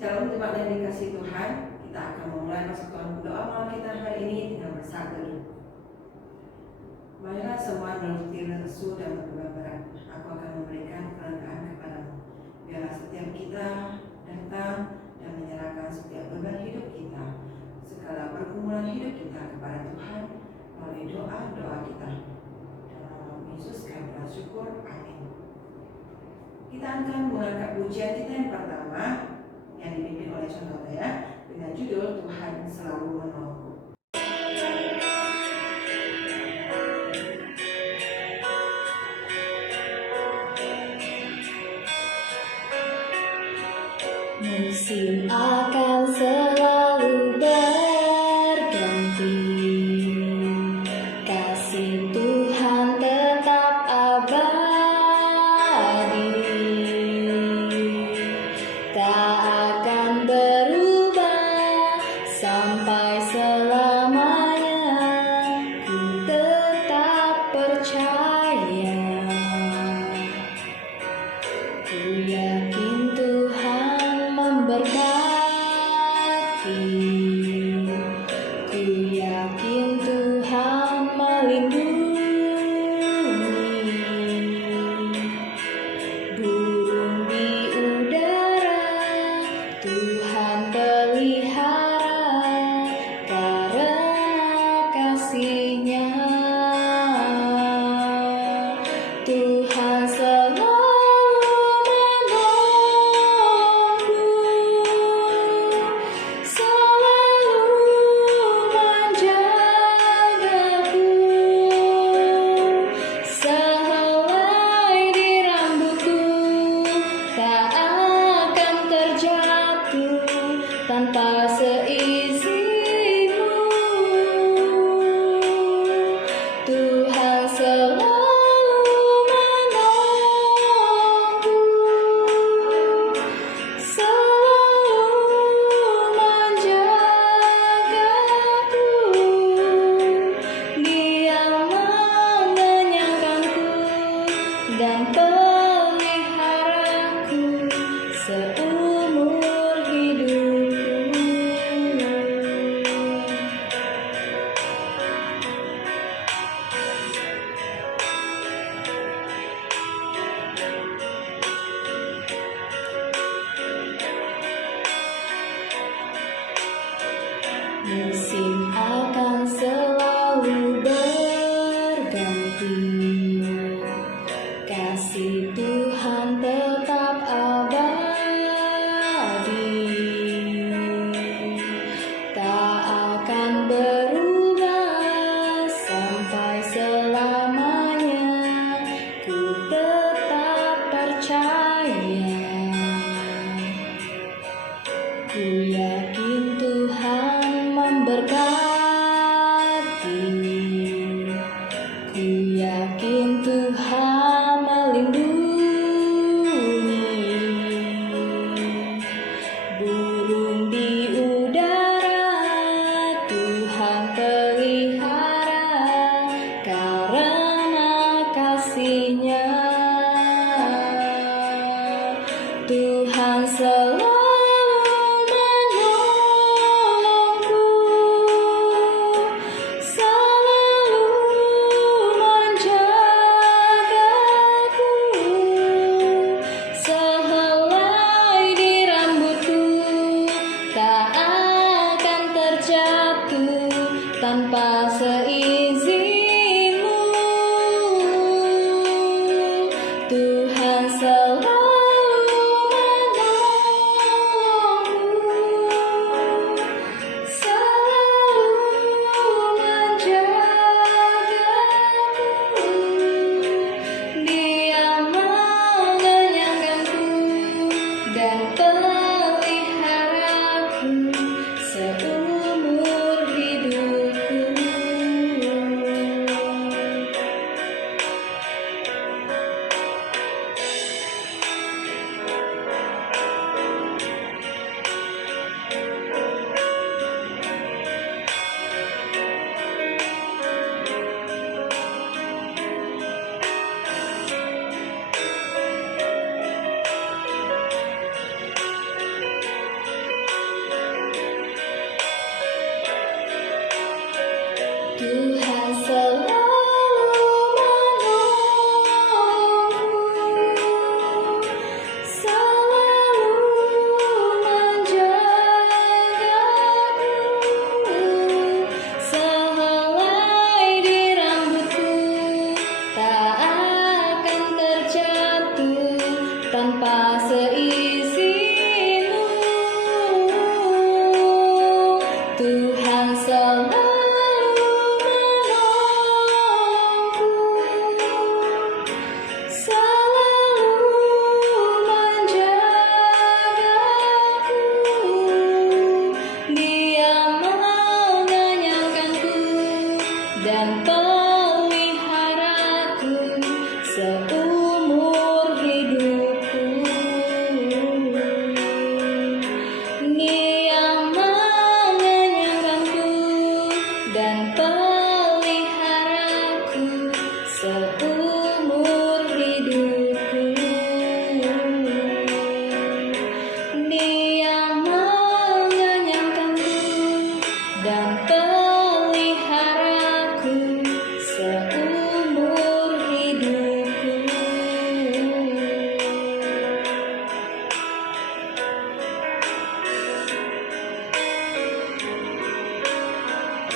Shalom jemaat yang dikasihi Tuhan, kita akan memulai persekutuan doa malam kita hari ini dengan bersabda. Marilah semua menuruti lesu dan beban berat, aku akan memberikan kelengaan kepadamu. Biarlah setiap kita datang dan menyerahkan setiap beban hidup kita, segala pergumulan hidup kita kepada Tuhan melalui doa-doa kita. Dalam nama Yesus kami bersyukur, amin. Kita akan mengangkat pujian kita yang pertama yang dipimpin oleh saudara dengan judul Tuhan Selalu Menolongku. Musim akan selalu berganti, kasih Tuhan tetap abadi, tak akan berubah sampai selamanya. Ku tetap percaya, ku yakin Tuhan memberkati, ku yakin Tuhan melindungi. Burung di udara Tuhan pelihara, karena kasih-Nya Tuhan selalu menolongku, selalu menjagaku. Sehelai di rambutku tak akan terjatuh tanpa seizin-Mu. Tuhan selalu menolongku, selalu menjagaku. Dia mengenyangkanku dan peliharaku seumur hidupku. Musim akan selalu berganti, kasih Tuhan tetap abadi, tak akan berubah sampai selamanya. Ku tetap percaya, ku yakin Tuhan memberkati, ku yakin Tuhan melindungi. Burung di udara Tuhan pelihara, karena kasih-Nya Tuhan selalu menolongku,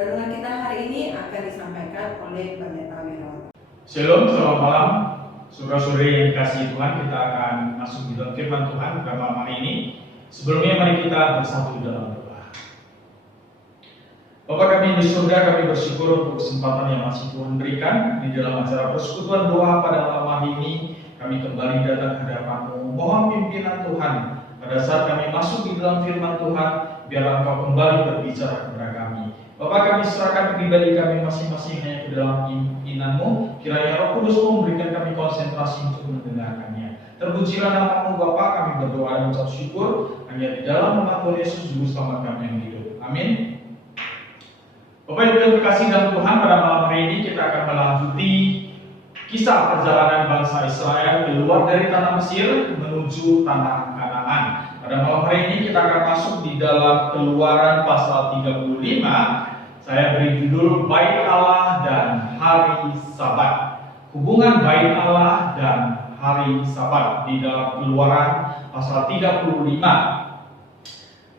Renungan kita hari ini akan disampaikan oleh Pendeta Wirawan. Shalom, selamat malam. Saudara-saudari yang dikasihi Tuhan, kita akan masuk di dalam firman Tuhan pada malam hari ini. Sebelumnya mari kita bersatu dalam doa. Bapa kami di surga, kami bersyukur untuk kesempatan yang masih Tuhan berikan di dalam acara persekutuan doa pada malam hari ini. Kami kembali datang ke hadapan-Mu, mohon pimpinan Tuhan. Pada saat kami masuk di dalam firman Tuhan, biarlah Engkau kembali berbicara kepada kami. Bapak, kami serahkan pribadi kami masing-masing hanya ke dalam pimpinan-Mu. Kiranya Roh Kudus memberikan kami konsentrasi untuk mendengarkannya. Terpujilah nama-Mu Bapa, kami berdoa dan mengucap syukur hanya di dalam nama Tuhan Yesus Juru Selamat kami yang hidup. Amin. Bapak Ibu yang terkasih dalam Tuhan, pada malam hari ini kita akan melanjuti kisah perjalanan bangsa Israel keluar dari tanah Mesir menuju tanah Kanaan. Pada malam hari ini kita akan masuk di dalam Keluaran pasal 35. Saya beri judul Bait Allah dan Hari Sabat. Hubungan Bait Allah dan Hari Sabat di dalam Keluaran pasal 35.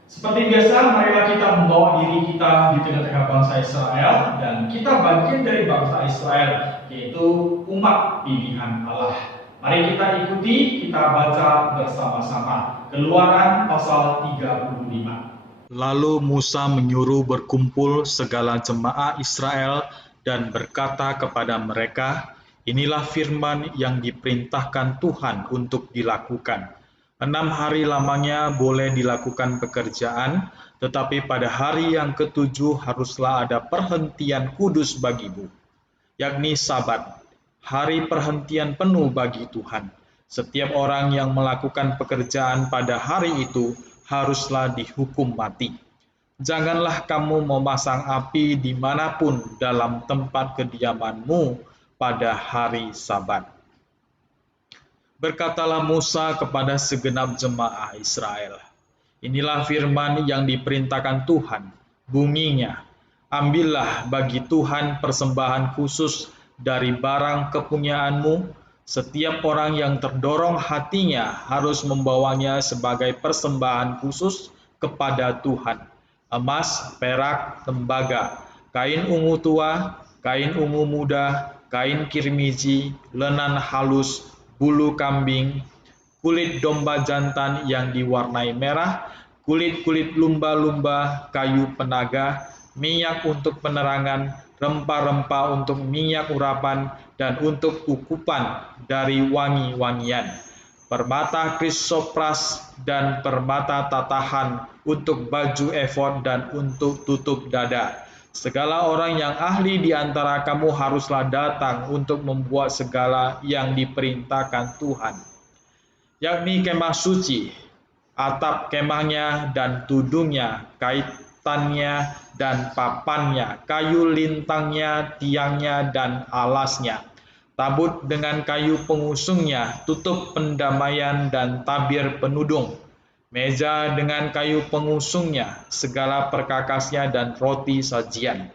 Seperti biasa, marilah kita membawa diri kita di tengah-tengah bangsa Israel, dan kita bagian dari bangsa Israel, yaitu umat pilihan Allah. Mari kita ikuti, kita baca bersama-sama. Keluaran pasal 35. Lalu Musa menyuruh berkumpul segala jemaah Israel dan berkata kepada mereka, inilah firman yang diperintahkan Tuhan untuk dilakukan. 6 hari lamanya boleh dilakukan pekerjaan, tetapi pada hari yang ke-7 haruslah ada perhentian kudus bagimu, yakni Sabat, hari perhentian penuh bagi Tuhan. Setiap orang yang melakukan pekerjaan pada hari itu haruslah dihukum mati. Janganlah kamu memasang api dimanapun dalam tempat kediamanmu pada hari Sabat. Berkatalah Musa kepada segenap jemaah Israel, inilah firman yang diperintahkan Tuhan, bunyinya, ambillah bagi Tuhan persembahan khusus dari barang kepunyaanmu. Setiap orang yang terdorong hatinya harus membawanya sebagai persembahan khusus kepada Tuhan. Emas, perak, tembaga, kain ungu tua, kain ungu muda, kain kirmizi, lenan halus, bulu kambing, kulit domba jantan yang diwarnai merah, kulit-kulit lumba-lumba, kayu penaga, minyak untuk penerangan, rempah-rempah untuk minyak urapan, dan untuk ukupan dari wangi-wangian, permata krisopras dan permata tatahan untuk baju efod dan untuk tutup dada. Segala orang yang ahli di antara kamu haruslah datang untuk membuat segala yang diperintahkan Tuhan, yakni kemah suci, atap kemahnya dan tudungnya, kaitannya dan papannya, kayu lintangnya, tiangnya dan alasnya, tabut dengan kayu pengusungnya, tutup pendamaian dan tabir penudung, meja dengan kayu pengusungnya, segala perkakasnya dan roti sajian,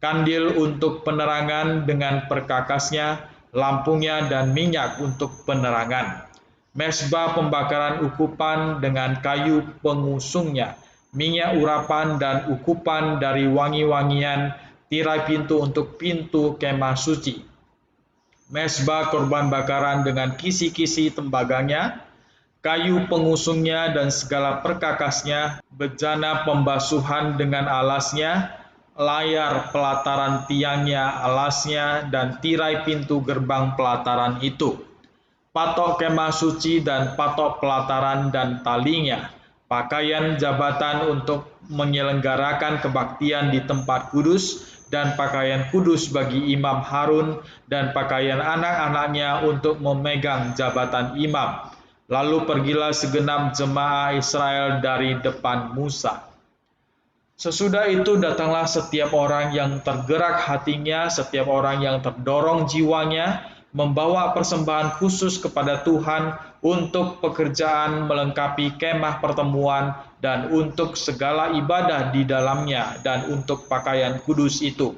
kandil untuk penerangan dengan perkakasnya, lampunya dan minyak untuk penerangan, mesbah pembakaran ukupan dengan kayu pengusungnya, minyak urapan dan ukupan dari wangi-wangian, tirai pintu untuk pintu kemah suci, mesbah korban bakaran dengan kisi-kisi tembaganya, kayu pengusungnya dan segala perkakasnya, bejana pembasuhan dengan alasnya, layar pelataran tiangnya, alasnya, dan tirai pintu gerbang pelataran itu, patok kemah suci dan patok pelataran dan talinya, pakaian jabatan untuk menyelenggarakan kebaktian di tempat kudus, dan pakaian kudus bagi imam Harun, dan pakaian anak-anaknya untuk memegang jabatan imam. Lalu pergilah segenap jemaah Israel dari depan Musa. Sesudah itu datanglah setiap orang yang tergerak hatinya, setiap orang yang terdorong jiwanya, membawa persembahan khusus kepada Tuhan untuk pekerjaan melengkapi kemah pertemuan dan untuk segala ibadah di dalamnya dan untuk pakaian kudus itu.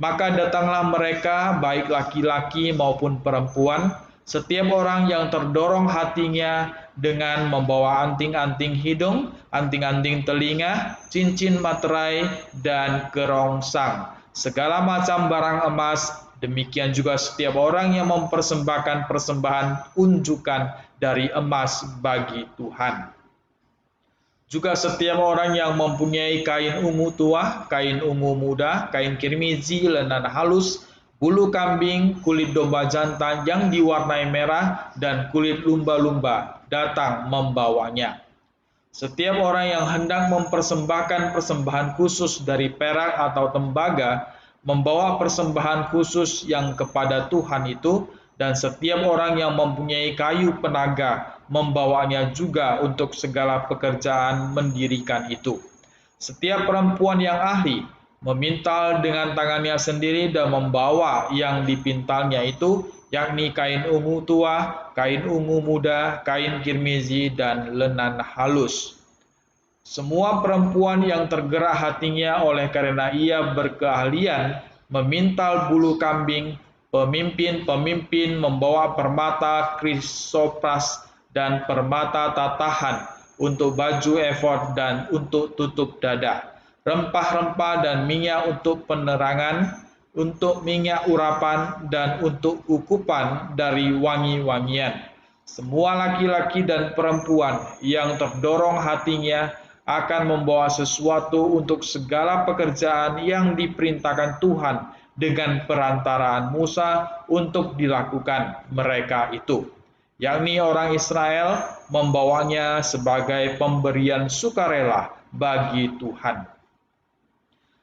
Maka datanglah mereka, baik laki-laki maupun perempuan, Setiap orang yang terdorong hatinya dengan membawa anting-anting hidung, anting-anting telinga, cincin materai, dan kerongsang, segala macam barang emas, demikian juga setiap orang yang mempersembahkan persembahan unjukan dari emas bagi Tuhan. Juga setiap orang yang mempunyai kain ungu tua, kain ungu muda, kain kirmizi, lenan halus, bulu kambing, kulit domba jantan yang diwarnai merah, dan kulit lumba-lumba datang membawanya. Setiap orang yang hendak mempersembahkan persembahan khusus dari perak atau tembaga, membawa persembahan khusus yang kepada Tuhan itu, dan setiap orang yang mempunyai kayu penaga, membawanya juga untuk segala pekerjaan mendirikan itu. Setiap perempuan yang ahli, memintal dengan tangannya sendiri dan membawa yang dipintalnya itu, yakni kain ungu tua, kain ungu muda, kain kirmizi, dan lenan halus. Semua perempuan yang tergerak hatinya oleh karena ia berkeahlian memintal bulu kambing, pemimpin-pemimpin membawa permata krisopras dan permata tatahan untuk baju efod dan untuk tutup dada, rempah-rempah dan minyak untuk penerangan, untuk minyak urapan, dan untuk ukupan dari wangi-wangian. Semua laki-laki dan perempuan yang terdorong hatinya akan membawa sesuatu untuk segala pekerjaan yang diperintahkan Tuhan dengan perantaraan Musa untuk dilakukan mereka itu, yakni orang Israel membawanya sebagai pemberian sukarela bagi Tuhan.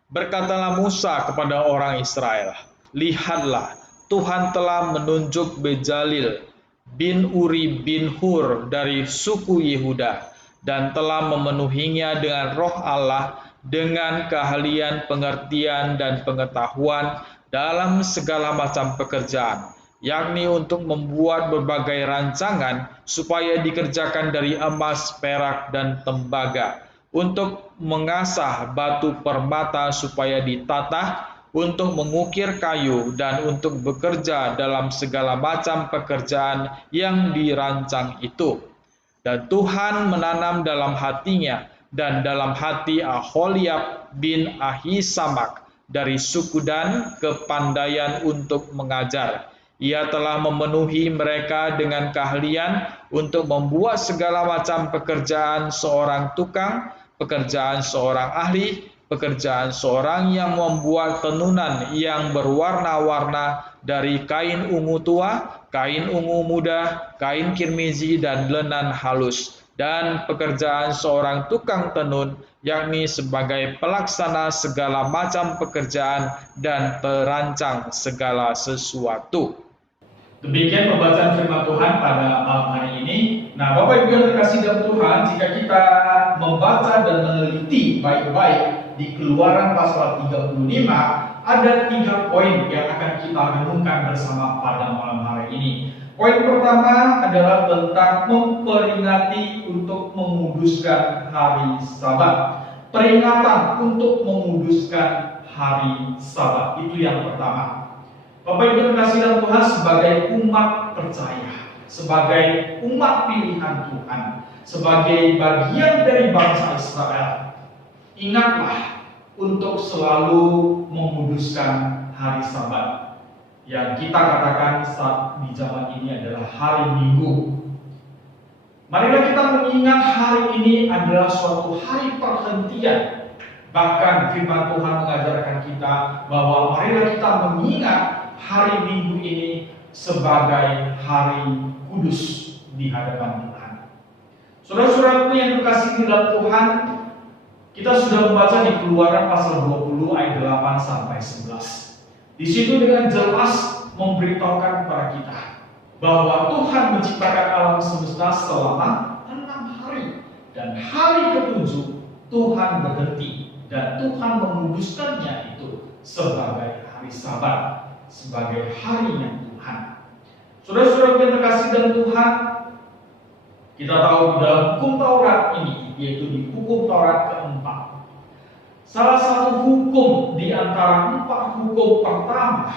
Berkatalah Musa kepada orang Israel, "Lihatlah, Tuhan telah menunjuk Bezalel bin Uri bin Hur dari suku Yehuda, dan telah memenuhinya dengan roh Allah, dengan keahlian, pengertian, dan pengetahuan dalam segala macam pekerjaan, yakni untuk membuat berbagai rancangan supaya dikerjakan dari emas, perak, dan tembaga, untuk mengasah batu permata supaya ditata, untuk mengukir kayu, dan untuk bekerja dalam segala macam pekerjaan yang dirancang itu." Dan Tuhan menanam dalam hatinya dan dalam hati Aholiab bin Ahisamak dari suku Dan kepandaian untuk mengajar. Ia telah memenuhi mereka dengan keahlian untuk membuat segala macam pekerjaan seorang tukang, pekerjaan seorang ahli, pekerjaan seorang yang membuat tenunan yang berwarna-warna dari kain ungu tua, kain ungu muda, kain kirmizi, dan lenan halus, dan pekerjaan seorang tukang tenun, yakni sebagai pelaksana segala macam pekerjaan dan perancang segala sesuatu. Demikian pembacaan firman Tuhan pada malam hari ini. Nah, Bapak Ibu yang terkasih dalam Tuhan, jika kita membaca dan meneliti baik-baik di Keluaran pasal 35, ada 3 poin yang akan kita renungkan bersama pada malam hari ini. Poin pertama adalah tentang memperingati untuk menguduskan hari Sabat. Peringatan untuk menguduskan hari Sabat, itu yang pertama. Bapak Ibu terkasih dalam Tuhan, sebagai umat percaya, sebagai umat pilihan Tuhan, sebagai bagian dari bangsa Israel, ingatlah untuk selalu menguduskan hari Sabat, yang kita katakan saat di zaman ini adalah hari Minggu. Marilah kita mengingat hari ini adalah suatu hari perhentian. Bahkan firman Tuhan mengajarkan kita bahwa marilah kita mengingat hari Minggu ini sebagai hari kudus di hadapan Tuhan. Saudara-saudaraku yang terkasih di dalam Tuhan, kita sudah membaca di Keluaran pasal 20 ayat 8 sampai 11. Di situ dengan jelas memberitahukan kepada kita bahwa Tuhan menciptakan alam semesta selama 6 hari, dan hari ke-7 Tuhan berhenti dan Tuhan menguduskannya itu sebagai hari Sabat, sebagai harinya Tuhan. Saudara-saudara yang terkasih dalam Tuhan, kita tahu di dalam hukum Taurat ini, yaitu di hukum Taurat keempat, salah satu hukum di antara 4 hukum pertama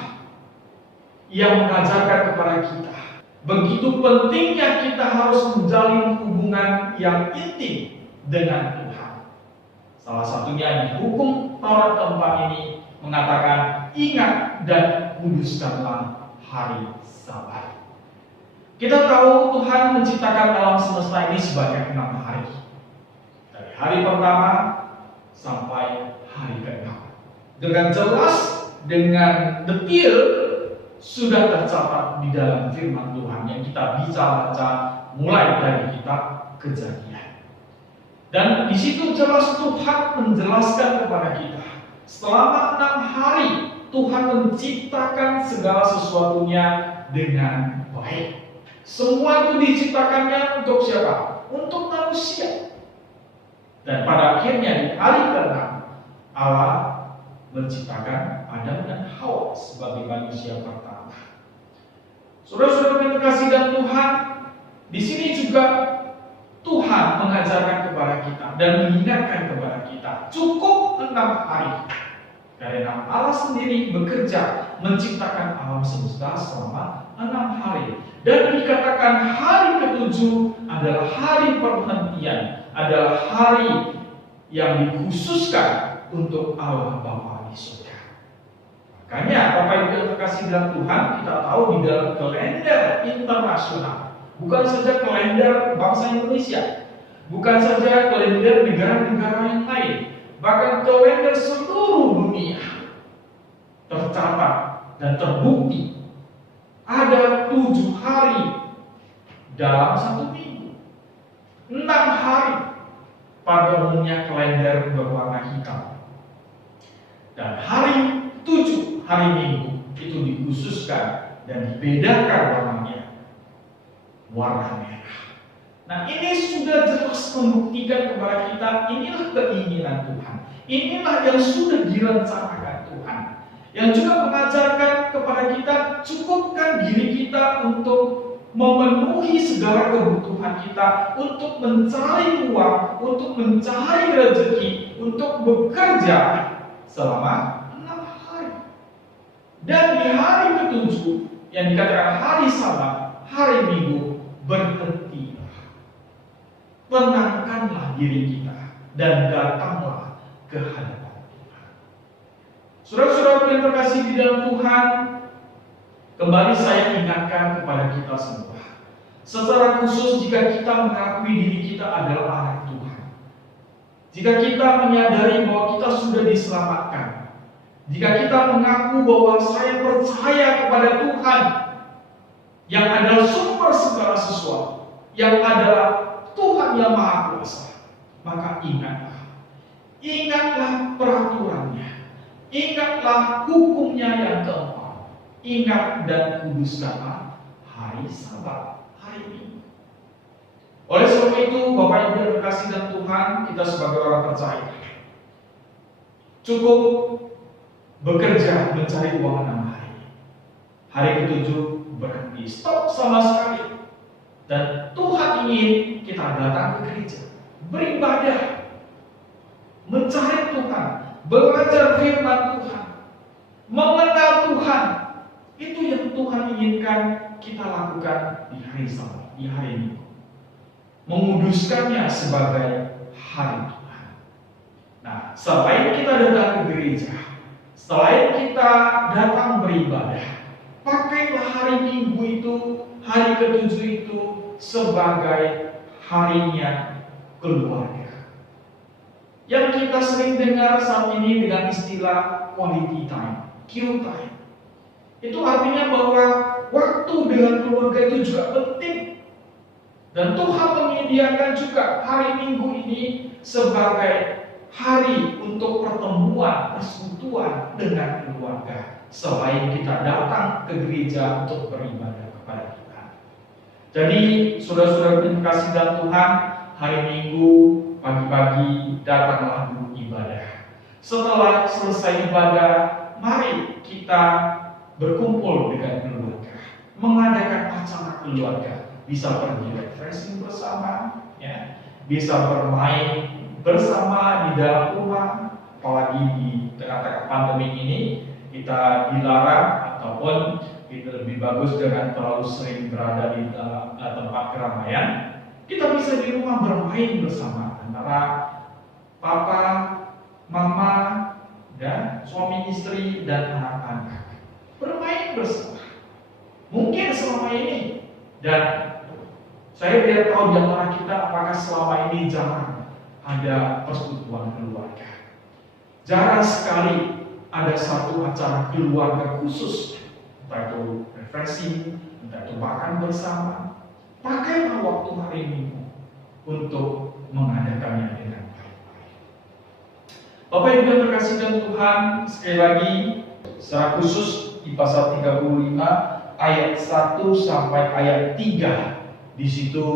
yang mengajarkan kepada kita Begitu pentingnya kita harus menjalin hubungan yang intim dengan Tuhan. Salah satunya di hukum Taurat keempat ini mengatakan, ingat dan kuduskanlah hari Sabat. Kita tahu Tuhan menciptakan alam semesta ini sebanyak 6 hari. Dari hari pertama sampai hari ke-6. Dengan jelas, dengan detail sudah tercatat di dalam firman Tuhan yang kita bisa baca mulai dari kitab Kejadian. Dan di situ jelas Tuhan menjelaskan kepada kita, selama 6 hari Tuhan menciptakan segala sesuatunya dengan baik. Semua itu diciptakannya untuk siapa? Untuk manusia. Dan pada akhirnya di hari ke-6 Allah menciptakan Adam dan Hawa sebagai manusia pertama. Saudara-saudara yang terkasih dan Tuhan, di sini juga Tuhan mengajarkan kepada kita dan mengingatkan kepada kita, cukup 6 hari. Karena Allah sendiri bekerja menciptakan alam semesta selama 6 hari. Dan dikatakan hari ke-7 adalah hari perhentian, adalah hari yang dikhususkan untuk Allah Bapa di surga. Makanya Bapak Ibu yang terkasih dalam Tuhan, kita tahu di dalam kalender internasional, bukan saja kalender bangsa Indonesia, bukan saja kalender negara-negara yang lain, bahkan kalender seluruh dunia tercatat dan terbukti ada 7 hari dalam 1 minggu. 6 hari pada umumnya kalender berwarna hitam. Dan hari 7, hari Minggu, itu dikhususkan dan dibedakan warnanya, warna merah. Nah, ini sudah jelas membuktikan kepada kita, inilah keinginan Tuhan. Inilah yang sudah direncanakan Tuhan. Yang juga mengajarkan kepada kita, cukupkan diri kita untuk memenuhi segala kebutuhan kita, untuk mencari uang, untuk mencari rezeki, untuk bekerja selama 6 hari. Dan di hari ke-7 yang dikatakan hari Sabat, hari Minggu, berhentilah. Tenangkanlah diri kita dan datanglah ke hadapan Tuhan. Saudara-saudara yang terkasih di dalam Tuhan, kembali saya ingatkan kepada kita semua. Secara khusus jika kita mengakui diri kita adalah anak Tuhan. Jika kita menyadari bahwa kita sudah diselamatkan. Jika kita mengaku bahwa saya percaya kepada Tuhan yang adalah sumber segala sesuatu, yang adalah Tuhan yang Maha Kuasa, maka ingatlah peraturannya, ingatlah hukumnya yang keempat, ingat dan kuduskanlah hari Sabat, hari Minggu. Oleh sebab itu, Bapak Ibu yang terkasih dalam Tuhan, kita sebagai orang percaya cukup bekerja mencari uang 6 hari. Hari ke-7 berhenti, stop sama sekali. Dan Tuhan ingin kita datang ke gereja, beribadah, mencari Tuhan, belajar firman Tuhan, mengenal Tuhan. Itu yang Tuhan inginkan kita lakukan di hari Sabat, di hari Minggu. Menguduskannya sebagai hari Tuhan. Nah, selain kita datang ke gereja, selain kita datang beribadah, pakailah hari Minggu itu, hari ke-7 itu sebagai harinya keluarga. Yang kita sering dengar saat ini dengan istilah quality time, Q time. Itu artinya bahwa waktu dengan keluarga itu juga penting. Dan Tuhan menyediakan juga hari Minggu ini sebagai hari untuk pertemuan, persekutuan dengan keluarga. Selain kita datang ke gereja untuk beribadah kepada Tuhan. Jadi, saudara-saudara yang terkasih dalam Tuhan, hari Minggu pagi-pagi datanglah dulu ibadah. Setelah selesai ibadah, mari kita berkumpul dengan keluarga, mengadakan acara keluarga. Bisa pergi refreshing bersama, ya, bisa bermain bersama di dalam rumah. Apalagi di tengah-tengah pandemi ini kita dilarang ataupun itu lebih bagus dengan terlalu sering berada di tempat keramaian. Kita bisa di rumah bermain bersama antara papa, mama, dan suami istri dan anak-anak. Bermain bersama. Mungkin selama ini, dan saya tidak tahu di antara kita apakah selama ini jarang ada persekutuan keluarga. Jarang sekali ada satu acara keluarga khusus, entah itu refreshing, entah itu makan bersama. Pakailah waktu hari Minggu untuk mengadakannya dengan baik-baik. Bapak Ibu yang terkasih dalam Tuhan, sekali lagi secara khusus di pasal 35 ayat 1 sampai ayat 3 di situ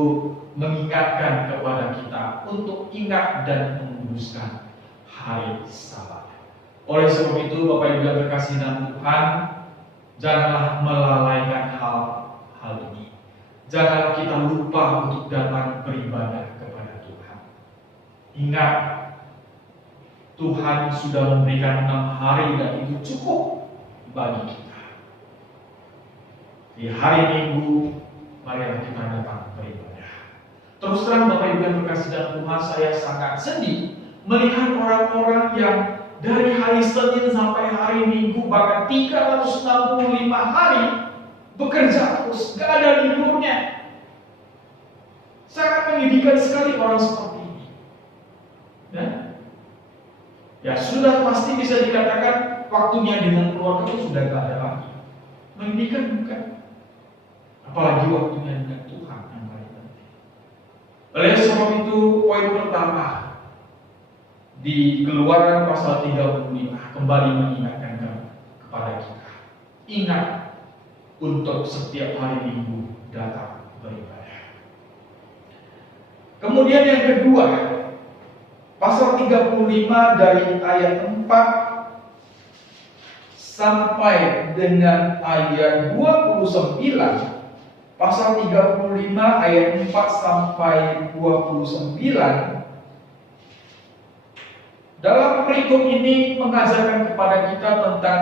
mengingatkan kepada kita untuk ingat dan menguduskan hari Sabat. Oleh sebab itu, Bapak Ibu yang terkasih dalam Tuhan, janganlah melalaikan hal ini. Janganlah kita lupa untuk datang beribadah kepada Tuhan. Ingat, Tuhan sudah memberikan 6 hari dan itu cukup bagi kita. Di hari Minggu, marilah kita datang beribadah. Terus terang Bapak Ibu yang terkasih dalam Tuhan, saya sangat sedih melihat orang-orang yang dari hari Senin sampai hari Minggu, bahkan 365 hari bekerja terus, gak ada liburnya. Sangat menyedihkan sekali orang seperti ini. Ya sudah pasti bisa dikatakan waktunya dengan keluarga itu sudah gak ada lagi. Menyedihkan bukan? Apalagi waktunya dengan Tuhan yang paling penting. Oleh sebab itu, poin pertama di Keluaran pasal 35 kembali mengingatkan kepada kita, ingat untuk setiap hari Minggu datang beribadah. Kemudian yang kedua, pasal 35 dari ayat 4 sampai dengan ayat 29. Pasal 35 ayat 4 sampai 29. Dalam perikop ini mengajarkan kepada kita tentang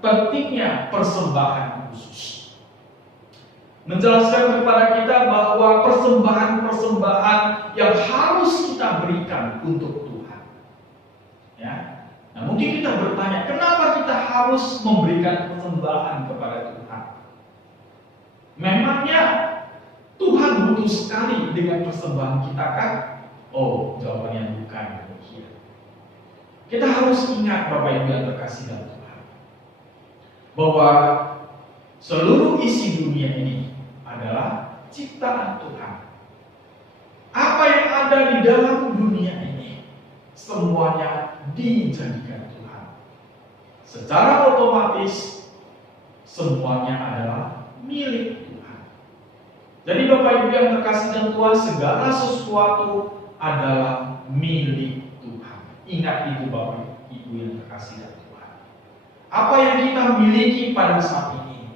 pentingnya persembahan khusus. Menjelaskan kepada kita bahwa persembahan-persembahan yang harus kita berikan untuk Tuhan. Ya. Nah, mungkin kita bertanya, kenapa kita harus memberikan persembahan kepada Tuhan? Memangnya Tuhan butuh sekali dengan persembahan kita kan? Oh, jawabannya bukan demikian. Kita harus ingat Bapak Ibu yang terkasih dalam Tuhan, bahwa seluruh isi dunia ini adalah ciptaan Tuhan. Apa yang ada di dalam dunia ini semuanya dijadikan Tuhan. Secara otomatis semuanya adalah milik Tuhan. Jadi Bapak Ibu yang terkasih dalam Tuhan, segala sesuatu adalah milik Tuhan. Ingat itu Bapak Ibu yang terkasih dalam Tuhan. Apa yang kita miliki pada saat ini,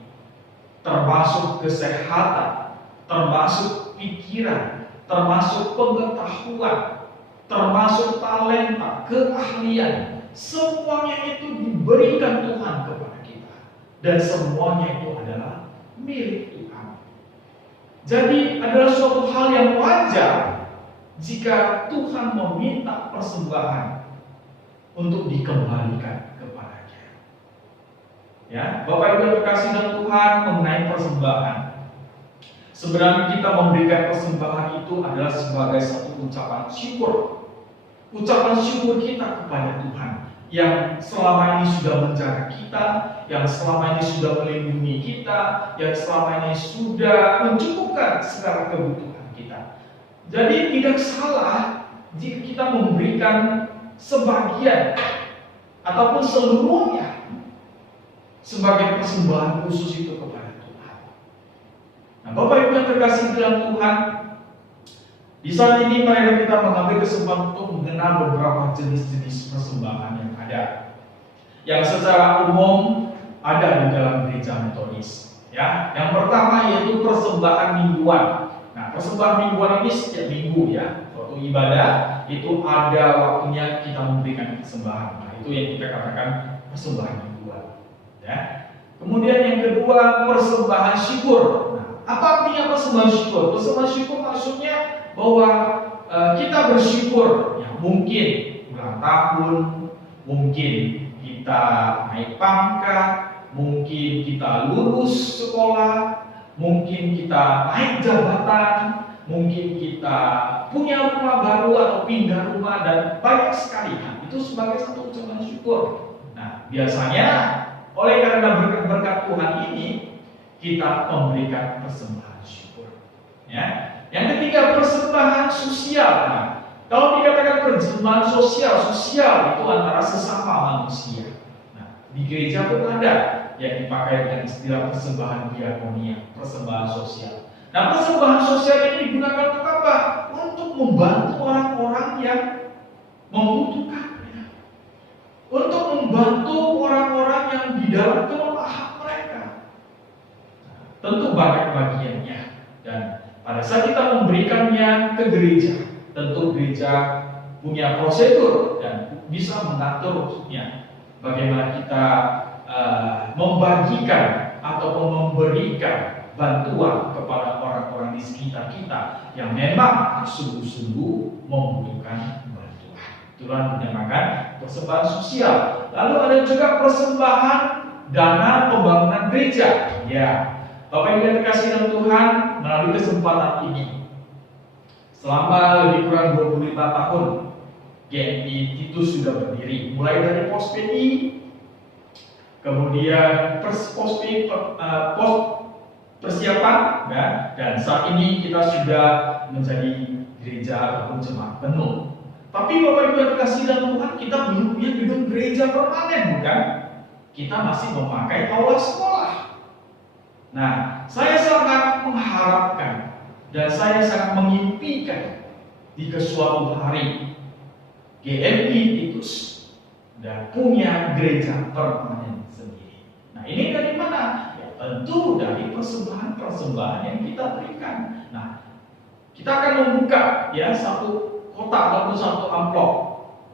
termasuk kesehatan, termasuk pikiran, termasuk pengetahuan, termasuk talenta, keahlian, semuanya itu diberikan Tuhan kepada kita. Dan semuanya itu adalah milik Tuhan. Jadi adalah suatu hal yang wajar jika Tuhan meminta persembahan untuk dikembalikan kepadanya. Ya, Bapak Ibu yang terkasih dalam Tuhan, mengenai persembahan, sebenarnya kita memberikan persembahan itu adalah sebagai satu ucapan syukur. Ucapan syukur kita kepada Tuhan yang selama ini sudah menjaga kita, yang selama ini sudah melindungi kita, yang selama ini sudah mencukupkan segala kebutuhan kita. Jadi tidak salah jika kita memberikan sebagian ataupun seluruhnya sebagai persembahan khusus itu kepada Tuhan. Nah, Bapak Ibu yang terkasih dalam Tuhan, di saat ini mari kita mengambil kesempatan untuk mengenal beberapa jenis-jenis persembahan yang ada, yang secara umum ada di dalam gereja Metodis. Ya, yang pertama yaitu persembahan mingguan. Nah, persembahan mingguan ini setiap minggu ya, waktu ibadah itu ada waktunya kita memberikan persembahan. Nah, itu yang kita katakan persembahan mingguan. Ya. Kemudian yang kedua, persembahan syukur. Nah, apa artinya persembahan syukur? Persembahan syukur maksudnya bahwa kita bersyukur, ya mungkin ulang tahun, mungkin kita naik pangkat, mungkin kita lulus sekolah, mungkin kita naik jabatan, mungkin kita punya rumah baru atau pindah rumah, dan banyak sekali. Nah, itu sebagai satu ucapan syukur. Nah, biasanya oleh karena berkat-berkat Tuhan ini, kita memberikan persembahan syukur. Ya. Yang ketiga, persembahan sosial. Nah, kalau dikatakan persembahan sosial itu antara sesama manusia. Nah, di gereja pun ada yang dipakai dengan istilah persembahan diakonia, persembahan sosial. Nah, persembahan sosial ini digunakan untuk apa? Untuk membantu orang-orang yang membutuhkannya, untuk membantu orang-orang yang di dalam kelemahan mereka. Nah, tentu banyak bagiannya, dan pada saat kita memberikannya ke gereja, tentu gereja punya prosedur dan bisa mengaturnya bagaimana kita membagikan ataupun memberikan bantuan kepada orang-orang di sekitar kita yang memang sungguh-sungguh membutuhkan bantuan. Itulah dinamakan persembahan sosial. Lalu ada juga persembahan dana pembangunan gereja. Ya, Bapak Ibu yang terkasih dalam Tuhan, melalui kesempatan ini, selama lebih kurang 25 tahun GMI Titus sudah berdiri, mulai dari pos PI, kemudian persiapan, ya, dan saat ini kita sudah menjadi gereja ataupun jemaat penuh. Tapi Bapak Ibu yang terkasih dalam Tuhan, kita belum punya gedung gereja permanen, bukan? Kita masih memakai aula sekolah. Nah, saya sangat mengharapkan dan saya sangat mengimpikan di suatu hari GMI Titus dan punya gereja permanen sendiri. Nah, ini dari mana? Ya, tentu dari persembahan-persembahan yang kita berikan. Nah, kita akan membuka ya satu kotak ataupun satu amplop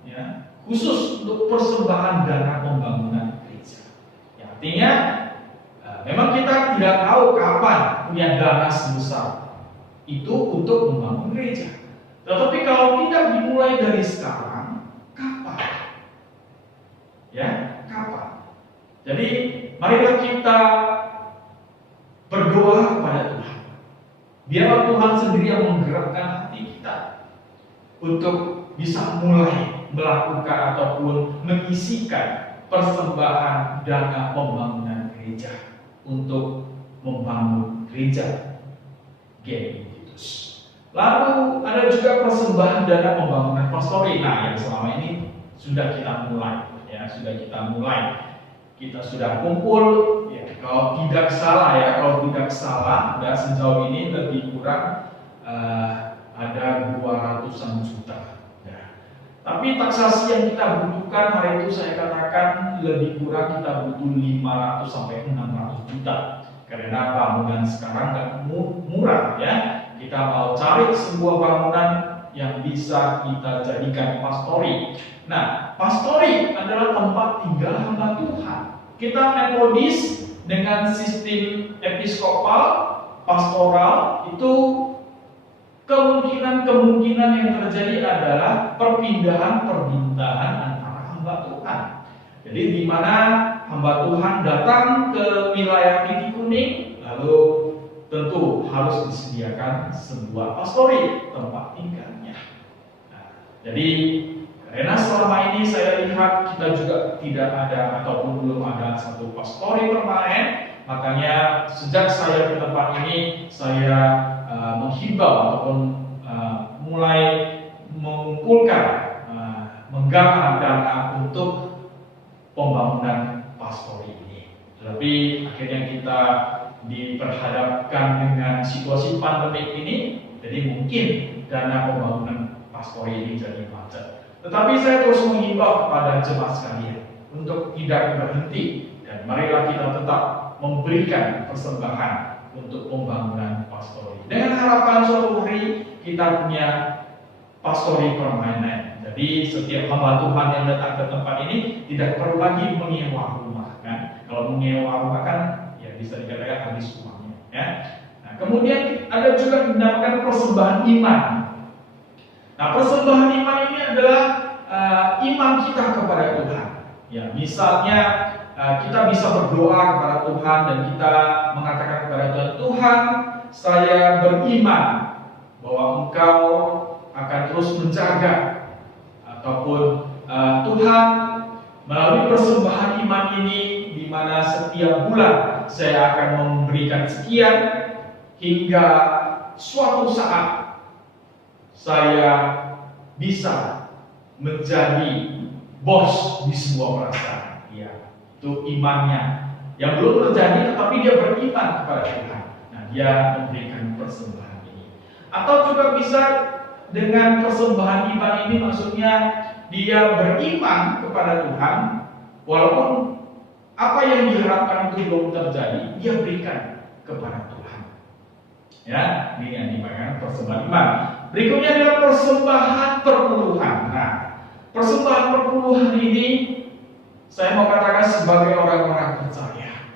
ya khusus untuk persembahan dana pembangunan gereja. Ya, artinya memang kita tidak tahu kapan punya dana sebesar itu untuk membangun gereja. Tetapi kalau tidak dimulai dari sekarang, kapan? Ya, kapan? Jadi, marilah kita berdoa kepada Tuhan. Biarlah Tuhan sendiri yang menggerakkan hati kita untuk bisa mulai melakukan ataupun mengisikan persembahan dana pembangunan gereja untuk membangun gereja GMI Titus. Lalu ada juga persembahan dana pembangunan pastori. Nah, yang selama ini sudah kita mulai, ya sudah kita mulai. Kita sudah kumpul, ya kalau tidak salah ya sejauh ini lebih kurang ada 200-an juta. Ya. Tapi taksasi yang kita butuhkan hari itu saya katakan lebih kurang kita butuh 500 sampai 600 juta. Karena bangunan sekarang nggak murah ya. Kita mau cari sebuah bangunan yang bisa kita jadikan pastori. Nah, pastori adalah tempat tinggal hamba Tuhan. Kita metodis dengan sistem episkopal, pastoral itu kemungkinan yang terjadi adalah perpindahan antara hamba Tuhan. Jadi di mana hamba Tuhan datang ke wilayah titik kuning, lalu tentu harus disediakan sebuah pastori tempat tinggalnya. Nah, jadi karena selama ini saya lihat kita juga tidak ada ataupun belum ada satu pastori permanen, makanya sejak saya ke tempat ini saya menghimbau ataupun mulai mengumpulkan menggalang dana untuk pembangunan pastori ini. Tapi akhirnya kita diperhadapkan dengan situasi pandemik ini, jadi mungkin dana pembangunan pastori ini jadi macet. Tetapi saya terus menghimbau kepada jemaat sekalian untuk tidak berhenti dan marilah kita tetap memberikan persembahan untuk pembangunan pastori. Dengan harapan suatu hari kita punya pastori permanen. Jadi setiap hamba Tuhan yang datang ke tempat ini tidak perlu lagi menyewa rumah, kan? Kalau Kalau menyewa rumah kan ya bisa dikatakan habis uangnya. Ya. Nah, kemudian ada juga dinamakan persembahan iman. Nah, persembahan iman ini adalah iman kita kepada Tuhan. Ya, misalnya kita bisa berdoa kepada Tuhan dan kita mengatakan kepada Tuhan, Tuhan, saya beriman bahwa Engkau akan terus menjaga, ataupun Tuhan melalui persembahan iman ini, di mana setiap bulan saya akan memberikan sekian hingga suatu saat saya bisa menjadi bos di sebuah perusahaan. Ya, itu imannya yang belum terjadi, tetapi dia beriman kepada Tuhan. Nah, dia memberikan persembahan ini. Atau juga bisa dengan persembahan iman ini, maksudnya dia beriman kepada Tuhan, walaupun apa yang diharapkan itu belum terjadi, dia berikan kepada Tuhan. Ya, ini yang dimaksudkan persembahan iman. Berikutnya adalah persembahan perpuluhan. Nah, persembahan perpuluhan ini saya mau katakan sebagai orang-orang percaya.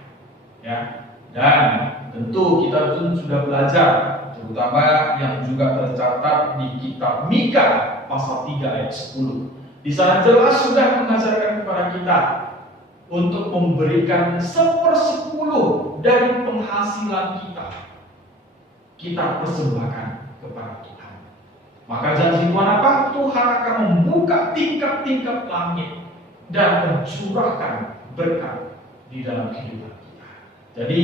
Ya, dan tentu kita pun sudah belajar, terutama yang juga tercatat di kitab Mika pasal 3 ayat 10. Di sana jelas sudah mengajarkan kepada kita untuk memberikan 1/10 dari penghasilan kita persembahkan kepada Tuhan. Maka janji Tuhan apa? Tuhan akan membuka tingkap-tingkap langit dan mencurahkan berkat di dalam kehidupan kita. Jadi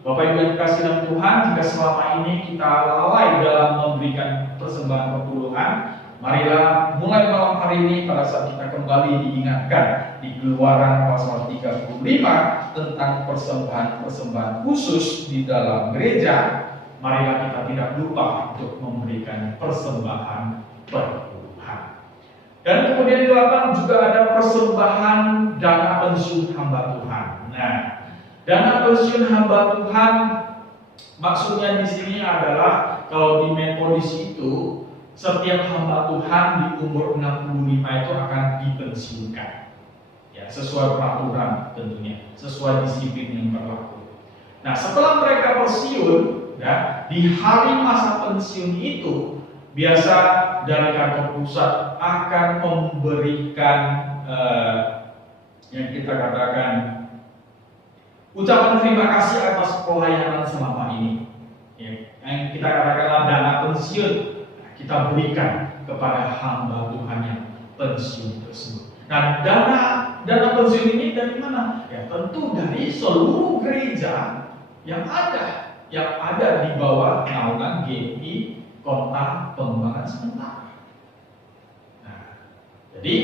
Bapak Ibu yang dikasihi dalam Tuhan, jika selama ini kita lalai dalam memberikan persembahan perpuluhan, marilah mulai malam hari ini pada saat kita kembali diingatkan di Keluaran pasal 35 tentang persembahan-persembahan khusus di dalam gereja, marilah kita tidak lupa untuk memberikan persembahan perpuluhan. Dan kemudian di 8 juga ada persembahan dana pensiun hamba Tuhan. Nah, dana pensiun hamba Tuhan maksudnya di sini adalah kalau di Metodis itu setiap hamba Tuhan di umur 65 itu akan dipensiunkan. Ya, sesuai peraturan tentunya, sesuai disiplin yang berlaku. Nah, setelah mereka pensiun, ya, di hari masa pensiun itu biasa dari kantor pusat akan memberikan yang kita katakan ucapan terima kasih atas pelayanan selama ini. Ya, yang kita katakanlah dana pensiun kita berikan kepada hamba Tuhan yang pensiun tersebut. Nah, dana pensiun ini dari mana? Ya, tentu dari seluruh gereja yang ada di bawah naungan GPI Kota Pengembangan Sementara. Nah, jadi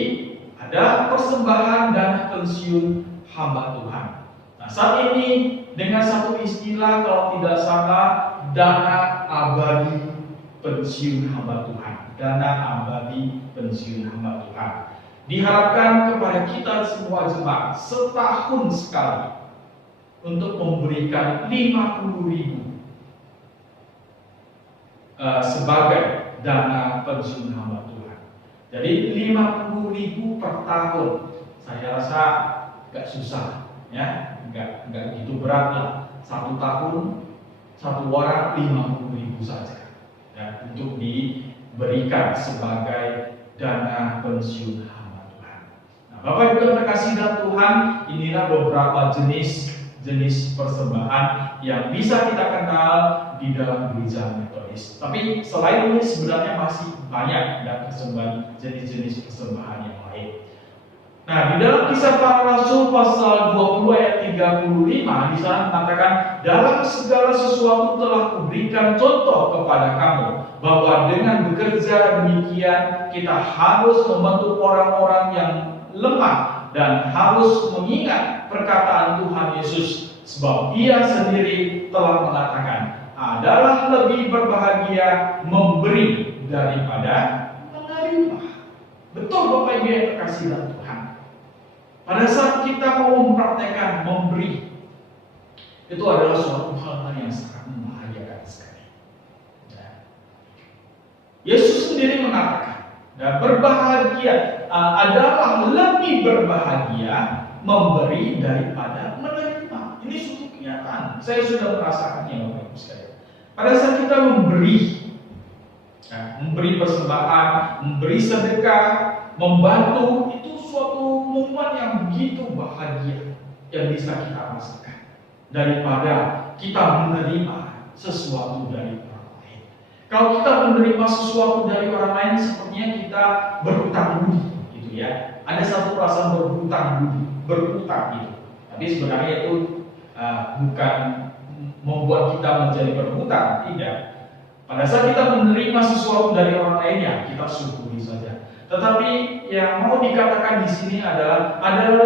ada persembahan dana pensiun hamba Tuhan. Nah, saat ini dengan satu istilah kalau tidak salah, dana abadi pensiun hamba Tuhan. Dana abadi pensiun hamba Tuhan. Diharapkan kepada kita semua jemaat setahun sekali untuk memberikan 50.000 sebagai dana pensiun hamba Tuhan. Jadi 50.000 per tahun, saya rasa gak susah, ya, gak gitu berat lah. 1 tahun, 1 orang 50.000 saja, ya, untuk diberikan sebagai dana pensiun hamba Tuhan. Nah, Bapak Ibu yang terkasih dalam Tuhan, inilah beberapa jenis persembahan yang bisa kita kenal di dalam gereja Metodis. Tapi selain ini sebenarnya masih banyak dan jenis-jenis persembahan yang lain. Nah, di dalam Kisah Para Rasul pasal 20 ayat 35 di sana mengatakan, dalam segala sesuatu telah kuberikan contoh kepada kamu bahwa dengan bekerja demikian kita harus membantu orang-orang yang lemah dan harus mengingat perkataan Tuhan Yesus, sebab Ia sendiri telah mengatakan, adalah lebih berbahagia memberi daripada menerima. Betul Bapak Ibu yang terkasih dalam Tuhan. Pada saat kita mau mempraktekkan memberi, itu adalah suatu hal yang sangat membahagiakan sekali. Yesus sendiri mengatakan, dan berbahagia adalah lebih berbahagia memberi daripada menerima. Ini suatu kenyataan. Saya sudah merasakannya, Bapak Ibu sekalian. Pada saat kita memberi, memberi persembahan, memberi sedekah, membantu, itu suatu momen yang begitu bahagia yang bisa kita rasakan daripada kita menerima sesuatu dari orang lain. Kalau kita menerima sesuatu dari orang lain, sepertinya kita berhutang budi, gitu ya. Ada satu perasaan berhutang budi, berhutang gitu. Tapi sebenarnya itu bukan membuat kita menjadi berhutang, tidak. Pada saat kita menerima sesuatu dari orang lain, ya kita syukuri saja. Tetapi yang mau dikatakan di sini adalah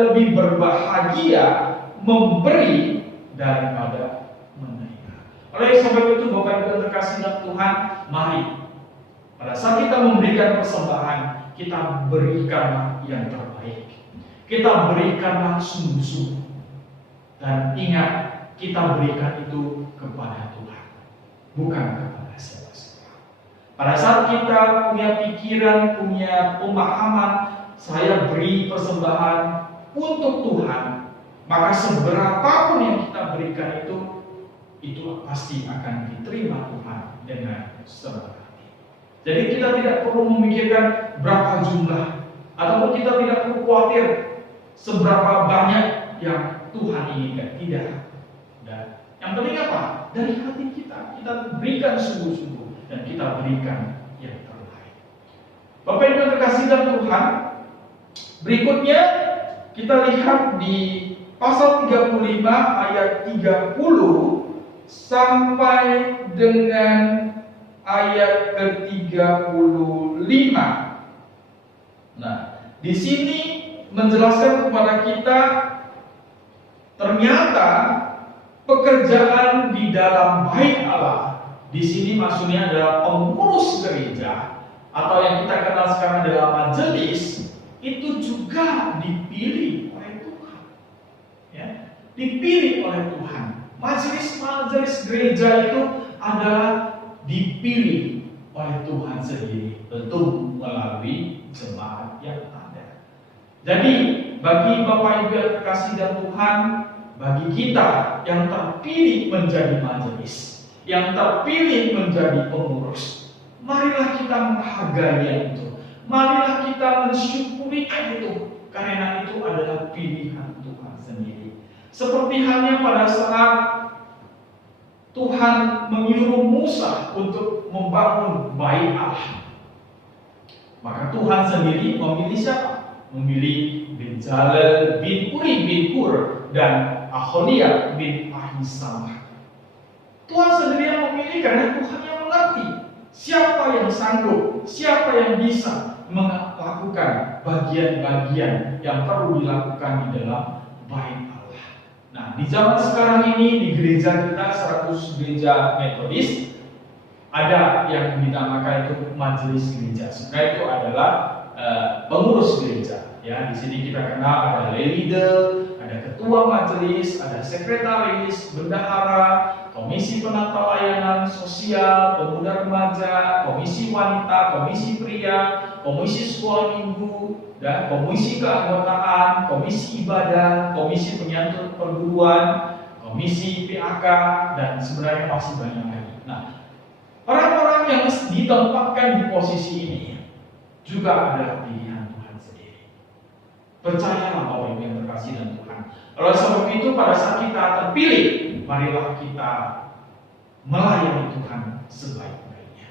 lebih berbahagia memberi daripada menerima. Oleh sebab itu, Bapak Ibu yang terkasih dalam Tuhan, mari pada saat kita memberikan persembahan, kita berikanlah yang terbaik. Kita berikanlah sungguh-sungguh. Dan ingat, kita berikan itu kepada Tuhan, bukan kepada siapa-siapa. Pada saat kita punya pikiran, punya pemahaman, saya beri persembahan untuk Tuhan, maka seberapapun yang kita berikan itu pasti akan diterima Tuhan dengan senang hati. Jadi kita tidak perlu memikirkan berapa jumlah, ataupun kita tidak perlu khawatir seberapa banyak yang Tuhan inginkan. Tidak. Dan yang penting apa? Dari hati kita berikan sungguh-sungguh dan kita berikan yang terbaik. Bapak Ibu yang terkasih dalam Tuhan, berikutnya kita lihat di pasal 35 ayat 30 sampai dengan ayat ke-35. Nah, di sini menjelaskan kepada kita ternyata pekerjaan di dalam bait Allah, di sini maksudnya adalah pengurus gereja atau yang kita kenal sekarang adalah majelis, itu juga dipilih oleh Tuhan. Ya, dipilih oleh Tuhan. Majelis gereja itu adalah dipilih oleh Tuhan sendiri, tentu melalui jemaat yang ada. Jadi bagi Bapak Ibu yang terkasih dalam Tuhan, bagi kita yang terpilih menjadi majelis, yang terpilih menjadi pengurus, marilah kita menghargai itu, marilah kita mensyukuri itu, karena itu adalah pilihan Tuhan sendiri. Seperti halnya pada saat Tuhan menyuruh Musa untuk membangun bait Allah, maka Tuhan sendiri memilih siapa? Memilih Bezalel bin Uri bin Hur dan Aholiab bin Ahisamah. Tuhan sendiri yang memilih karena Tuhan yang mengerti siapa yang sanggup, siapa yang bisa melakukan bagian-bagian yang perlu dilakukan di dalam bait Allah. Nah, di zaman sekarang ini di gereja kita 100 gereja Metodis ada yang dinamakan itu majelis gereja. Sebenarnya itu adalah pengurus gereja. Ya, di sini kita kenal ada lay leader, ada ketua majelis, ada sekretaris, bendahara, komisi penata layanan sosial, pemuda remaja, komisi wanita, komisi pria, komisi sekolah minggu, dan komisi keanggotaan, komisi ibadah, komisi penyantun perguruan, komisi PAK, dan sebenarnya masih banyak lagi. Nah, orang-orang yang ditempatkan di posisi ini juga adalah pilihan Tuhan sendiri. Percayalah Bapak Ibu yang terkasih dalam Tuhan. Oleh sebab itu pada saat kita terpilih, marilah kita melayani Tuhan sebaik-baiknya.